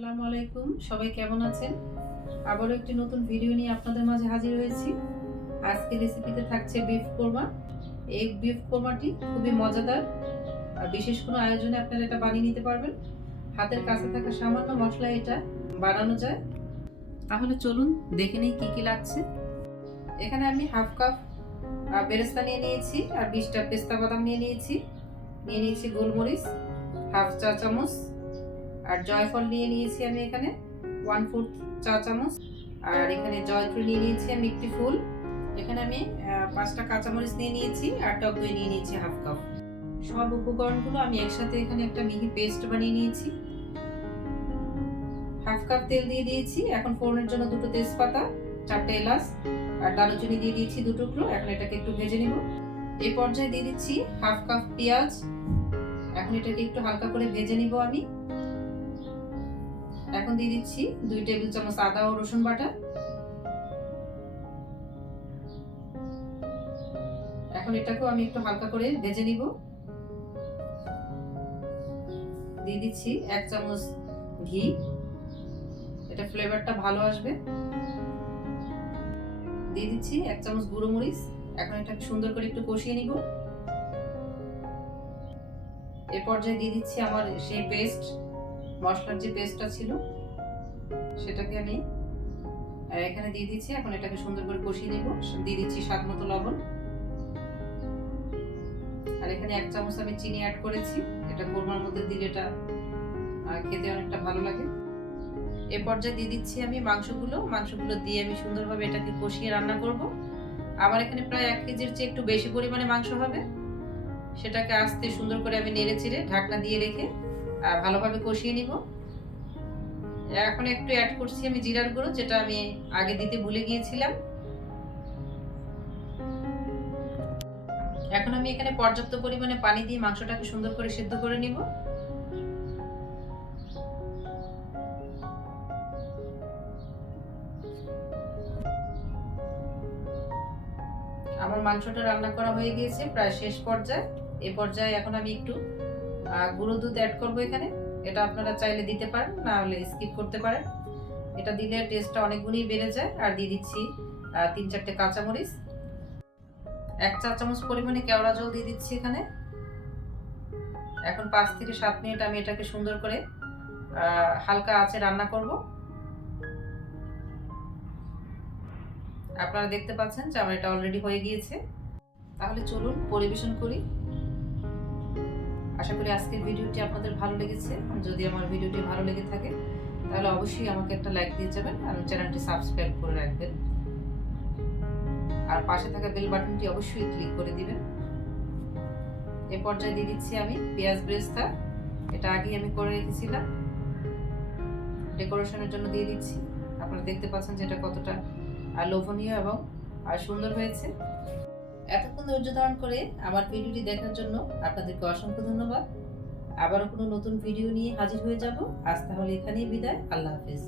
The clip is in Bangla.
আসসালামু আলাইকুম। সবাই কেমন আছেন? আবারও একটি নতুন ভিডিও নিয়ে আপনাদের মাঝে হাজির হয়েছি। আজকে রেসিপিতে থাকছে বিফ কোরমা এই বিফ কোরমাটি খুবই মজাদার। আর বিশেষ কোনো আয়োজনে আপনারা এটা বানিয়ে নিতে পারবেন। হাতের কাছে থাকা সামান্য মশলা এটা বানানো যায়। তাহলে চলুন দেখে নিই কী কী লাগছে। এখানে আমি হাফ কাপ বেরেস্তা নিয়ে নিয়েছি আর বিশটা পেস্তা বাদাম নিয়ে নিয়েছি। নিয়ে নিয়েছি গোলমরিচ হাফ চা চামচ আর জয়ফল নিয়ে নিয়েছি আমি এখানে ওয়ান ফোর্থ চা চামচ। আর এখানে জয়ত্রী নিয়ে নিয়েছি আমি একটি ফুল। এখানে আমি পাঁচটা কাঁচামরিচ নিয়ে নিয়েছি আর টক দই নিয়ে নিয়েছি হাফ কাপ। সব উপকরণগুলো আমি একসাথে এখানে একটা মিহি পেস্ট বানিয়ে নিয়েছি। হাফ কাপ তেল দিয়ে দিয়েছি, এখন ফোড়নের জন্য দুটো তেজপাতা, চারটে এলাচ আর দারুচিনি দিয়ে দিয়েছি দু টুকরো, এখন এটাকে একটু ভেজে নিব। এই পর্যায়ে দিয়ে দিচ্ছি হাফ কাপ পেঁয়াজ, এখন এটাকে একটু হালকা করে ভেজে নিব আমি। এখন দিয়ে দিচ্ছি দুই টেবিল চামচ আদা ও রসুন বাটা। এখন এটাকেও আমি একটু হালকা করে ভেজে নিব। দিয়ে দিচ্ছি এক চামচ ঘি। এটা ফ্লেভারটা ভালো আসবে। দিয়ে দিচ্ছি এক চামচ গুঁড়ো মরিচ। এখন এটাকে সুন্দর করে একটু কষিয়ে নিব। এর পর্যায়ে দিয়ে দিচ্ছি আমার সেই পেস্ট মশলার যে পেস্টটা ছিল, সেটাকে আমি এখানে দিয়ে দিচ্ছি। এখন এটাকে সুন্দর করে কষিয়ে নিব। দিয়ে দিচ্ছি স্বাদ মতো লবণ। আর এখানে এক চামচ আমি চিনি অ্যাড করেছি। এটা কোরমার মধ্যে দিলে এটা খেতে অনেকটা ভালো লাগে। এ পর্যায়ে দিয়ে দিচ্ছি আমি মাংসগুলো। মাংসগুলো দিয়ে আমি সুন্দরভাবে এটাকে কষিয়ে রান্না করব। আমার এখানে প্রায় এক কেজির চেয়ে একটু বেশি পরিমাণে মাংস হবে। সেটাকে আস্তে সুন্দর করে আমি নেড়ে চেড়ে ঢাকনা দিয়ে রেখে ভালোভাবে কষিয়ে নিব। এখন একটু অ্যাড করছি আমি জিরার গুঁড়ো, যেটা আমি আগে দিতে ভুলে গিয়েছিলাম। এখন আমি এখানে পর্যাপ্ত পরিমাণে পানি দিয়ে মাংসটাকে সুন্দর করে সিদ্ধ করে নিব। আমার মাংসটা রান্না করা হয়ে গিয়েছে, প্রায় শেষ পর্যায়ে। এই পর্যায়ে এখন আমি একটু গুঁড়ো দুধ অ্যাড করব এখানে। এটা আপনারা চাইলে দিতে পারেন, না হলে স্কিপ করতে পারেন। এটা দিলে টেস্টটা অনেক গুণই বেড়ে যায়। আর দিয়ে দিচ্ছি তিন চারটে কাঁচামরিচ। এক চা চামচ পরিমাণে কেওড়া জল দিয়ে দিচ্ছি এখানে। এখন পাঁচ থেকে সাত মিনিট আমি এটাকে সুন্দর করে হালকা আঁচে রান্না করব। আপনারা দেখতে পাচ্ছেন যে আমার এটা অলরেডি হয়ে গিয়েছে। তাহলে চলুন পরিবেশন করি। আশা করি আজকের ভিডিওটি আপনাদের ভালো লেগেছে। যদি আমার ভিডিওটি ভালো লেগে থাকে, তাহলে অবশ্যই আমাকে একটা লাইক দিয়ে যাবেন আর চ্যানেলটি সাবস্ক্রাইব করে রাখবেন। আর পাশে থাকা বেল বাটনটি অবশ্যই ক্লিক করে দিবেন। এ পর্যায়ে দিয়ে দিচ্ছি আমি পেঁয়াজ ব্রেস্তা। এটা আগেই আমি করে রেখেছিলাম। ডেকোরেশনের জন্য দিয়ে দিচ্ছি। আপনারা দেখতে পাচ্ছেন যে এটা কতটা লোভনীয় এবং আর সুন্দর হয়েছে। এতক্ষণ ধৈর্য ধারণ করে আমার ভিডিওটি দেখার জন্য আপনাদেরকে অসংখ্য ধন্যবাদ। আবারও কোনো নতুন ভিডিও নিয়ে হাজির হয়ে যাব। আজ তাহলে এখানেই বিদায়। আল্লাহ হাফেজ।